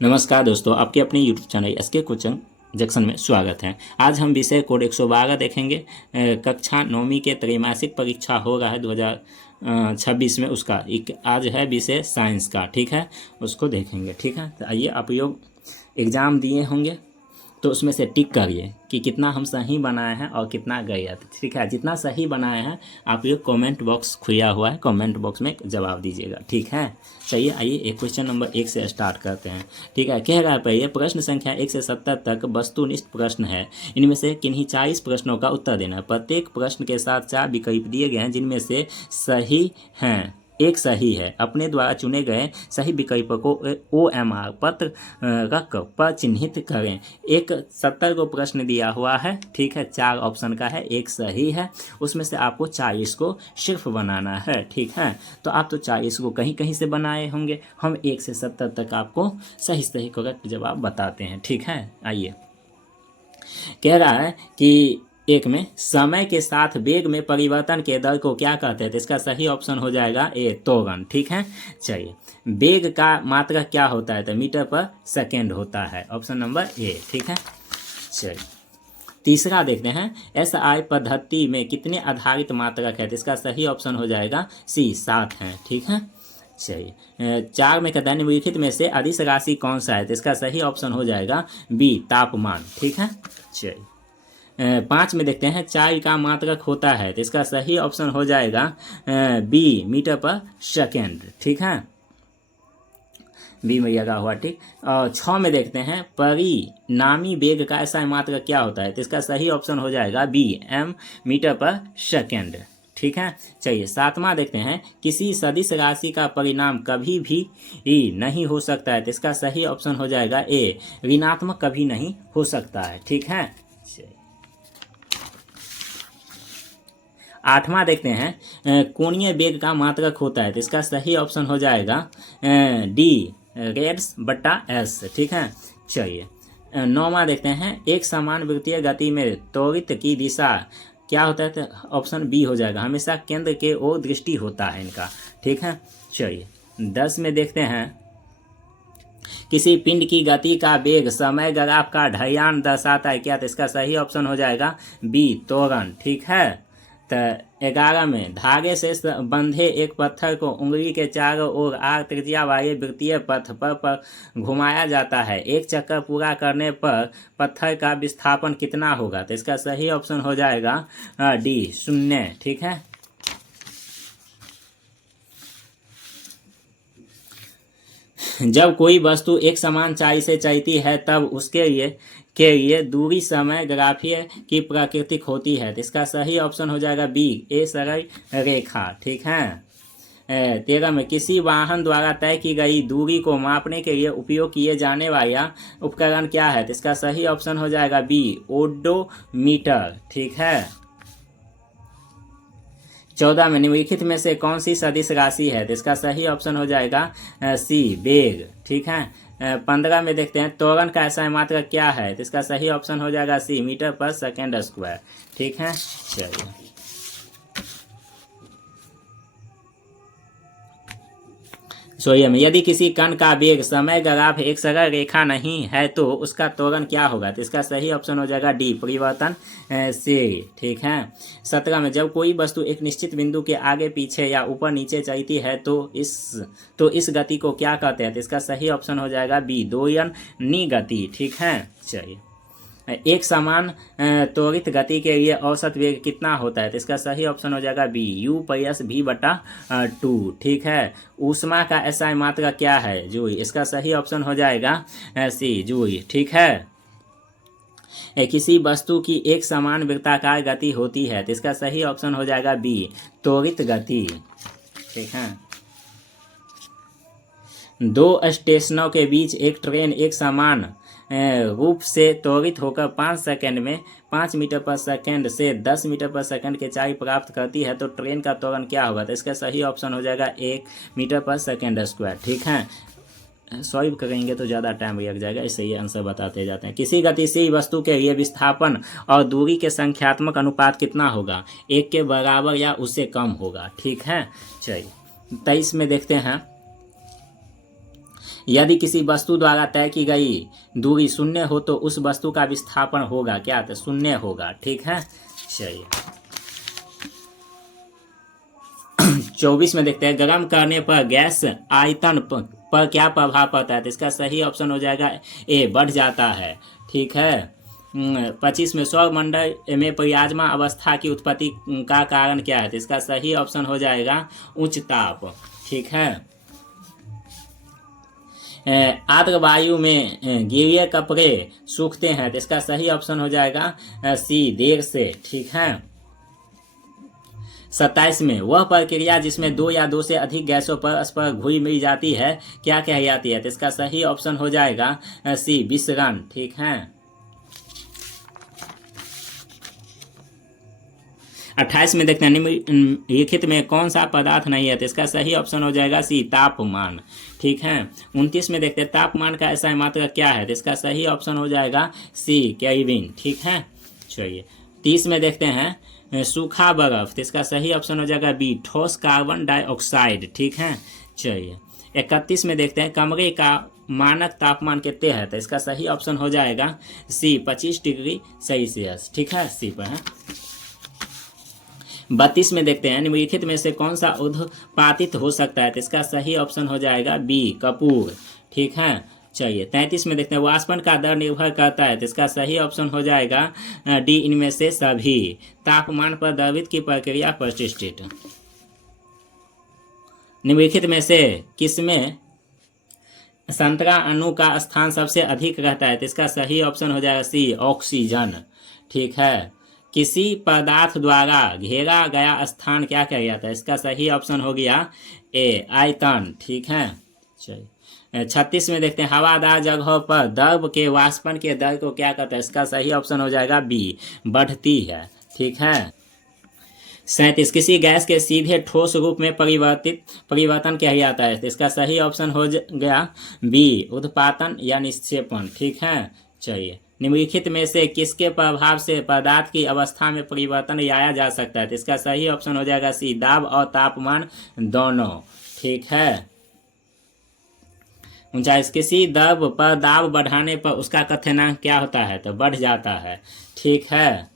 नमस्कार दोस्तों, आपके अपने YouTube channel SK coaching junction में स्वागत है। आज हम विषय कोड 112 देखेंगे। कक्षा 9वीं के त्रैमासिक परीक्षा हो रहा है 2026 में, उसका एक आज है विषय साइंस का। ठीक है, उसको देखेंगे। ठीक है, तो आइए, आप योग एग्ज़ाम दिए होंगे तो उसमें से टिक करिए कि कितना हम सही बनाए हैं और कितना गलत। ठीक है, जितना सही बनाए हैं आप ये कमेंट बॉक्स खुला हुआ है, कमेंट बॉक्स में जवाब दीजिएगा। ठीक है, चलिए आइए एक क्वेश्चन नंबर 1 से स्टार्ट करते हैं। ठीक है, कह रहा है पहले प्रश्न संख्या 1 से 70 तक वस्तुनिष्ठ प्रश्न है। इनमें से किन्हीं 40 प्रश्नों का उत्तर देना है। प्रत्येक प्रश्न के साथ 4 विकल्प दिए गए हैं जिनमें से सही हैं, एक सही है। अपने द्वारा चुने गए सही विकल्प को OMR पत्र रख पर चिन्हित करें। एक 70 को प्रश्न दिया हुआ है। ठीक है, 4 ऑप्शन का है, एक सही है। उसमें से आपको 40 को सिर्फ बनाना है। ठीक है, तो आप तो 40 को कहीं कहीं से बनाए होंगे। हम 1 से 70 तक आपको सही सही करेक्ट जवाब बताते हैं। ठीक है, आइए, कह रहा है कि एक में समय के साथ वेग में परिवर्तन के दर को क्या कहते हैं। तो इसका सही ऑप्शन हो जाएगा ए, त्वरण। ठीक है, चलिए, वेग का मात्रा क्या होता है। तो मीटर पर सेकेंड होता है, ऑप्शन नंबर ए। ठीक है, चलिए, तीसरा देखते हैं, SI पद्धति में कितने आधारित मात्रक है। तो इसका सही ऑप्शन हो जाएगा सी, 7 है। ठीक है, चलिए, 4 में कहता है निम्नलिखित में से अदिश राशि कौन सा है। तो इसका सही ऑप्शन हो जाएगा बी, तापमान। ठीक है, चलिए, 5 में देखते हैं, चाय का मात्रक होता है। तो इसका सही ऑप्शन हो जाएगा बी, मीटर पर सेकेंड। ठीक है, बी में लगा हुआ। ठीक, और 6 में देखते हैं, परिणामी वेग का ऐसा मात्रक क्या होता है। तो इसका सही ऑप्शन हो जाएगा बी, m मीटर पर सेकेंड। ठीक है, चलिए, 7वां देखते हैं, किसी सदिश राशि का परिणाम कभी भी नहीं हो सकता है। तो इसका सही ऑप्शन हो जाएगा ए, ऋणात्मक कभी नहीं हो सकता है। ठीक है, 8वां देखते हैं, कोणीय वेग का मात्रक होता है। तो इसका सही ऑप्शन हो जाएगा डी, रेड्स बट्टा एस। ठीक है, चलिए, 9वां देखते हैं, एक समान वृत्तीय गति में त्वरित की दिशा क्या होता है। तो ऑप्शन बी हो जाएगा, हमेशा केंद्र के ओर दृष्टि होता है इनका। ठीक है, चलिए, 10 में देखते हैं, किसी पिंड की गति का वेग समय ग्राफ का ढलान दर्शाता है क्या। तो इसका सही ऑप्शन हो जाएगा बी, त्वरण। ठीक है, तो 11 में, धागे से बंधे एक पत्थर को उंगली के चारों ओर आर त्रिज्या वाले वृत्तीय पथ पर घुमाया जाता है। एक चक्कर पूरा करने पर पत्थर का विस्थापन कितना होगा। तो इसका सही ऑप्शन हो जाएगा डी, 0। ठीक है, जब कोई वस्तु एक समान ऊंचाई से चलती है तब उसके लिए दूरी समय ग्राफीय की प्राकृतिक होती है। तो इसका सही ऑप्शन हो जाएगा बी, ए, सरल रेखा। ठीक है, 13 में, किसी वाहन द्वारा तय की गई दूरी को मापने के लिए उपयोग किए जाने वाला उपकरण क्या है। तो इसका सही ऑप्शन हो जाएगा बी, ओडोमीटर। ठीक है, 14 में, निम्नलिखित में से कौन सी सदिश राशि है। तो इसका सही ऑप्शन हो जाएगा सी, वेग। ठीक है, 15 में देखते हैं, त्वरण का ऐसा मात्रक क्या है। तो इसका सही ऑप्शन हो जाएगा सी, मीटर पर सेकेंड स्क्वायर। ठीक है, चलिए, 16 में, यदि किसी कण का वेग समय ग्राफ एक सरल रेखा नहीं है तो उसका त्वरण क्या होगा। तो इसका सही ऑप्शन हो जाएगा डी, परिवर्तनशील। ठीक है, 17 में, जब कोई वस्तु एक निश्चित बिंदु के आगे पीछे या ऊपर नीचे चलती है तो इस गति को क्या कहते हैं। तो इसका सही ऑप्शन हो जाएगा बी, दोयनी गति। ठीक है, चलिए, एक समान त्वरित गति के लिए औसत वेग कितना होता है। तो इसका सही ऑप्शन हो जाएगा बी, U + V बटा 2। ठीक है, ऊष्मा का ऐसा मात्रा क्या है, जूल। इसका सही ऑप्शन हो जाएगा सी, जूल। ठीक है, किसी वस्तु की एक समान वृत्ताकार गति होती है। तो इसका सही ऑप्शन हो जाएगा बी, त्वरित गति। ठीक है, 2 स्टेशनों के बीच एक ट्रेन एक समान रूप से त्वरित होकर 5 सेकंड में 5 मीटर पर सेकंड से 10 मीटर पर सेकंड के चाल प्राप्त करती है तो ट्रेन का त्वरण क्या होगा। तो इसका सही ऑप्शन हो जाएगा 1 मीटर पर सेकंड स्क्वायर। ठीक है, सॉल्व करेंगे तो ज़्यादा टाइम लग जाएगा, इससे ये आंसर बताते जाते हैं। किसी गतिशील वस्तु के लिए विस्थापन और दूरी के संख्यात्मक अनुपात कितना होगा, 1 के बराबर या उससे कम होगा। ठीक है, चलिए, 23 में देखते हैं, यदि किसी वस्तु द्वारा तय की गई दूरी शून्य हो तो उस वस्तु का विस्थापन होगा क्या, तो शून्य होगा। ठीक है, चलिए 24 में देखते हैं, गर्म करने पर गैस आयतन पर क्या प्रभाव पड़ता है, तो इसका सही ऑप्शन हो जाएगा ए, बढ़ जाता है। ठीक है, 25 में सौरमंडल में प्लाज्मा अवस्था की उत्पत्ति का कारण क्या है, तो इसका सही ऑप्शन हो जाएगा उच्च ताप। ठीक है, आर्द्र वायु में गीले कपड़े सूखते हैं, तो इसका सही ऑप्शन हो जाएगा सी, देर से। ठीक है, 27 में वह प्रक्रिया जिसमें दो या दो से अधिक गैसों परस्पर घुली मिल जाती है क्या कहलाती है, तो इसका सही ऑप्शन हो जाएगा सी, विसरण। ठीक है, 28 में देखते हैं, निम्नलिखित में कौन सा पदार्थ नहीं है, तो इसका सही ऑप्शन हो जाएगा सी, तापमान। ठीक है, 29 में देखते हैं, तापमान का ऐसा मात्रा क्या है, तो इसका सही ऑप्शन हो जाएगा सी, केल्विन। ठीक है, चलिए 30 में देखते हैं, सूखा बर्फ, तो इसका सही ऑप्शन हो जाएगा बी, ठोस कार्बन डाइऑक्साइड। ठीक है, चलिए 31 में देखते हैं, कमरे का मानक तापमान कितने है, तो इसका सही ऑप्शन हो जाएगा सी, 25 डिग्री सेल्सियस। ठीक है, सी पर है। 32 में देखते हैं, निम्नलिखित में से कौन सा उत्पादित हो सकता है, तो इसका सही ऑप्शन हो जाएगा बी, कपूर। ठीक है, चलिए 33 में देखते हैं, वाष्पन का दर निर्भर करता है, तो इसका सही ऑप्शन हो जाएगा डी, इनमें से सभी। तापमान पर द्रवित की प्रक्रिया प्रतिष्ठित। निम्नलिखित में से किसमें संतरा अणु का स्थान सबसे अधिक रहता है, तो इसका सही ऑप्शन हो जाएगा सी, ऑक्सीजन। ठीक है, किसी पदार्थ द्वारा घेरा गया स्थान क्या कहा जाता है, इसका सही ऑप्शन हो गया ए, आयतन। ठीक है, चलिए 36 में देखते हैं, हवादार जगहों पर द्रव के वाष्पन के दर को क्या कहता है, इसका सही ऑप्शन हो जाएगा बी, बढ़ती है। ठीक है, 37 किसी गैस के सीधे ठोस रूप में परिवर्तन किया जाता है, तो इसका सही ऑप्शन हो गया बी, उत्पादन या निक्षेपण। ठीक है, चलिए निम्नलिखित में से किसके प्रभाव से पदार्थ की अवस्था में परिवर्तन लाया जा सकता है, तो इसका सही ऑप्शन हो जाएगा सी, दाब और तापमान दोनों। ठीक है, 39 किसी द्रव पर दाब बढ़ाने पर उसका क्वथनांक क्या होता है, तो बढ़ जाता है। ठीक है,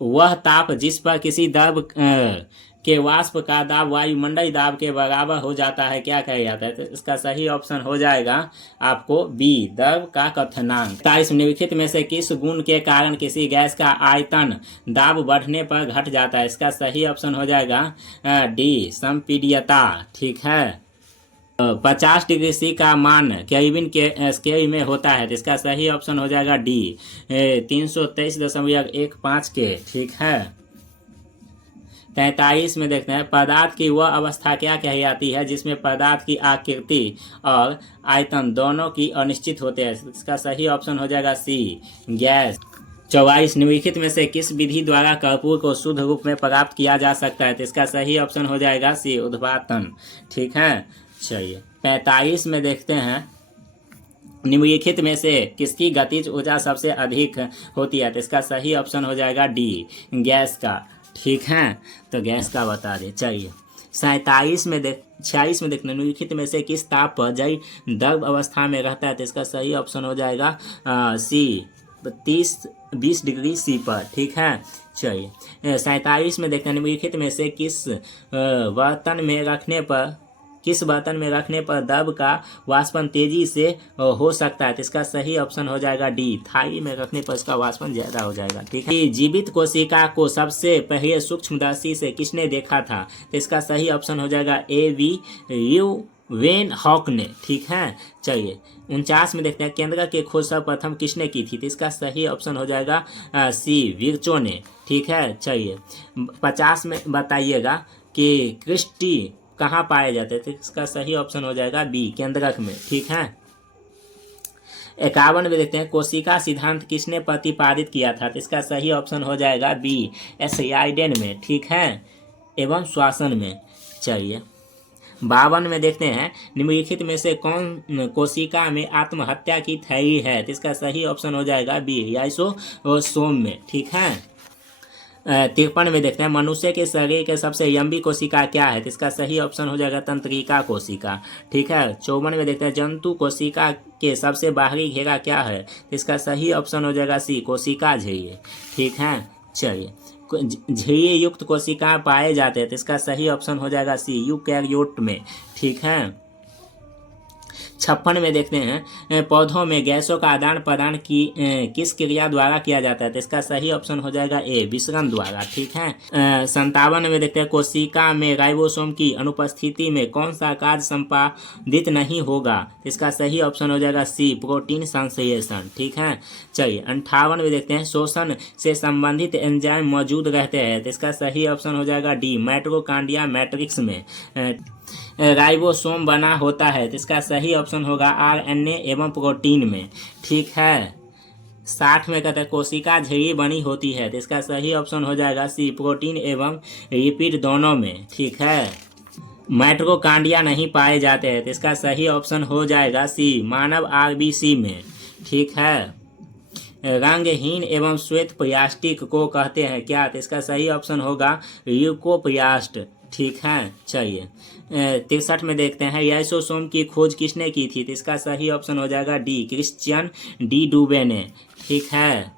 वह ताप जिस पर किसी द्रव के वाष्प का दाब वायुमंडलीय दाब के बराबर हो जाता है क्या कहा जाता है, तो इसका सही ऑप्शन हो जाएगा आपको बी, द्रव का क्वथनांक। 43 निम्नलिखित में से किस गुण के कारण किसी गैस का आयतन दाब बढ़ने पर घट जाता है, इसका सही ऑप्शन हो जाएगा डी, संपीड्यता। ठीक है, 50 डिग्री सी का मान केल्विन के स्केल में होता है, तो इसका सही ऑप्शन हो जाएगा डी, 323.15 के। ठीक है, 43 में देखते हैं, पदार्थ की वह अवस्था क्या कही जाती है जिसमें पदार्थ की आकृति और आयतन दोनों की अनिश्चित होते हैं, इसका सही ऑप्शन हो जाएगा सी, गैस। 44 निम्नलिखित में से किस विधि द्वारा कर्पूर को शुद्ध रूप में प्राप्त किया जा सकता है, तो इसका सही ऑप्शन हो जाएगा सी, उद्वातन। ठीक है, चलिए 45 में देखते हैं, निम्नलिखित में से किसकी गतिज ऊर्जा सबसे अधिक होती है, तो इसका सही ऑप्शन हो जाएगा डी, गैस का। ठीक है, तो गैस का बता दें। चलिए 46 में 46 में देखते हैं, निम्नलिखित में से किस ताप पर जल द्रव अवस्था में रहता है, तो इसका सही ऑप्शन हो जाएगा सी, 20 डिग्री सी पर। ठीक है, चलिए 47 में देखते हैं, निम्नलिखित में से किस बर्तन में रखने पर द्रव का वाष्पन तेजी से हो सकता है, तो इसका सही ऑप्शन हो जाएगा डी, थाली में रखने पर इसका वाष्पन ज्यादा हो जाएगा। ठीक है, जीवित कोशिका को सबसे पहले सूक्ष्मदर्शी से किसने देखा था, तो इसका सही ऑप्शन हो जाएगा ए, वी, वेन हॉक ने। ठीक है, चलिए 49 में देखते हैं, केंद्रक की खोज सर्वप्रथम किसने की थी, तो इसका सही ऑप्शन हो जाएगा सी, विर्चो ने। ठीक है, चलिए 50 में बताइएगा कि क्रिस्टी कहाँ पाए जाते हैं, तो इसका सही ऑप्शन हो जाएगा बी, केंद्रक में। ठीक है, 51 में देखते हैं, कोशिका सिद्धांत किसने प्रतिपादित किया था, तो इसका सही ऑप्शन हो जाएगा बी, एस्याइडेन में। ठीक है, एवं श्वासन में। चलिए 52 में देखते हैं, निम्नलिखित में से कौन कोशिका में आत्महत्या की थैली है, तो इसका सही ऑप्शन हो जाएगा बी, लाइसोसोम में। ठीक है, 53 में देखते हैं मनुष्य के शरीर के सबसे लंबी कोशिका क्या है, तो इसका सही ऑप्शन हो जाएगा तंत्रिका कोशिका। ठीक है। 54 में देखते हैं जंतु कोशिका के सबसे बाहरी घेरा क्या है, तो इसका सही ऑप्शन हो जाएगा सी, कोशिका झिल्ली। ठीक है। चलिए, झिल्ली युक्त कोशिकाएं पाए जाते हैं, तो इसका सही ऑप्शन हो जाएगा सी, यूकैरियोट में। ठीक है। 56 में देखते हैं पौधों में गैसों का आदान प्रदान किस क्रिया द्वारा किया जाता है, तो इसका सही ऑप्शन हो जाएगा ए, विसरण द्वारा। ठीक है। 57 में देखते हैं कोशिका में राइबोसोम की अनुपस्थिति में कौन सा कार्य संपादित नहीं होगा, तो इसका सही ऑप्शन हो जाएगा सी, प्रोटीन संश्लेषण। ठीक है। चलिए, 58 में देखते हैं शोषण से संबंधित एंजाइम मौजूद रहते हैं, तो इसका सही ऑप्शन हो जाएगा डी, माइटोकॉन्ड्रिया मैट्रिक्स में राइबोसोम बना होता है, तो इसका सही ऑप्शन होगा आरएनए एवं प्रोटीन में। ठीक है। 60 में कहते हैं कोशिका झिल्ली बनी होती है, तो इसका सही ऑप्शन हो जाएगा सी, प्रोटीन एवं लिपिड दोनों में। ठीक है। माइटोकॉन्ड्रिया नहीं पाए जाते हैं, तो इसका सही ऑप्शन हो जाएगा सी, मानव आरबीसी में। ठीक है। रंगहीन एवं श्वेत प्लास्टिक को कहते हैं क्या, तो इसका सही ऑप्शन होगा ल्यूकोप्लास्ट। ठीक है। चलिए, 63 में देखते हैं लाइसोसोम की खोज किसने की थी, तो इसका सही ऑप्शन हो जाएगा डी, क्रिश्चियन डी डुबे ने। ठीक है।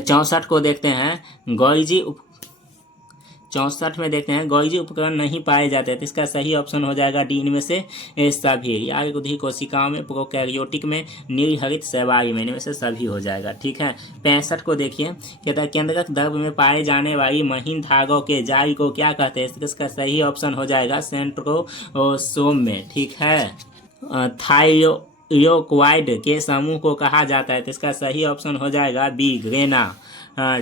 64 को देखते हैं गोल्जी 64 में देखते हैं गोल्जी उपकरण नहीं पाए जाते, तो इसका सही ऑप्शन हो जाएगा डी, इनमें से सभी, यागी कोशिकाओं में, प्रोकैरियोटिक में, नीलहरित शैवाल में, इनमें से सभी हो जाएगा। ठीक है। 65 को देखिए, कहता है केंद्रक द्रव्य में पाए जाने वाली महीन धागों के जाल को क्या कहते हैं, इसका सही ऑप्शन हो जाएगा सेंट्रोसोम में। ठीक है। थाइरोक्वाइड के समूह को कहा जाता है, तो इसका सही ऑप्शन हो जाएगा बी, ग्रेना।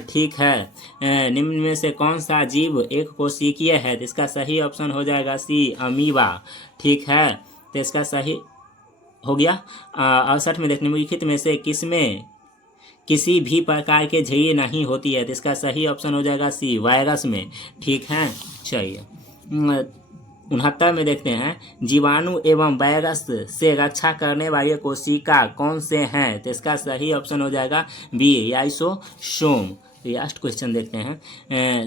ठीक है। निम्न में से कौन सा जीव एक कोशिकीय है, तो इसका सही ऑप्शन हो जाएगा सी, अमीबा। ठीक है। तो इसका सही हो गया। 68 में देखने निम्नलिखित में से किसमें किसी भी प्रकार के झिल्ली नहीं होती है, तो इसका सही ऑप्शन हो जाएगा सी, वायरस में। ठीक है। चलिए, 69 में देखते हैं जीवाणु एवं वायरस से रक्षा करने वाले कोशिका कौन से हैं, तो इसका सही ऑप्शन हो जाएगा बी, लाइसोसोम। लास्ट क्वेश्चन देखते हैं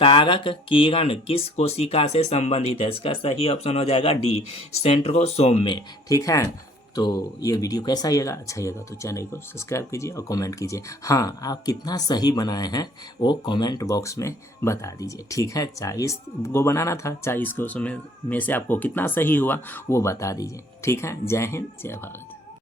तारक किरण किस कोशिका से संबंधित है, इसका सही ऑप्शन हो जाएगा डी, सेंट्रोसोम में। ठीक है। तो ये वीडियो कैसा लगेगा, अच्छा लगेगा तो चैनल को सब्सक्राइब कीजिए और कमेंट कीजिए। हाँ, आप कितना सही बनाए हैं वो कमेंट बॉक्स में बता दीजिए। ठीक है। 40 को बनाना था, 40 को में से आपको कितना सही हुआ वो बता दीजिए। ठीक है। जय हिंद, जय भारत।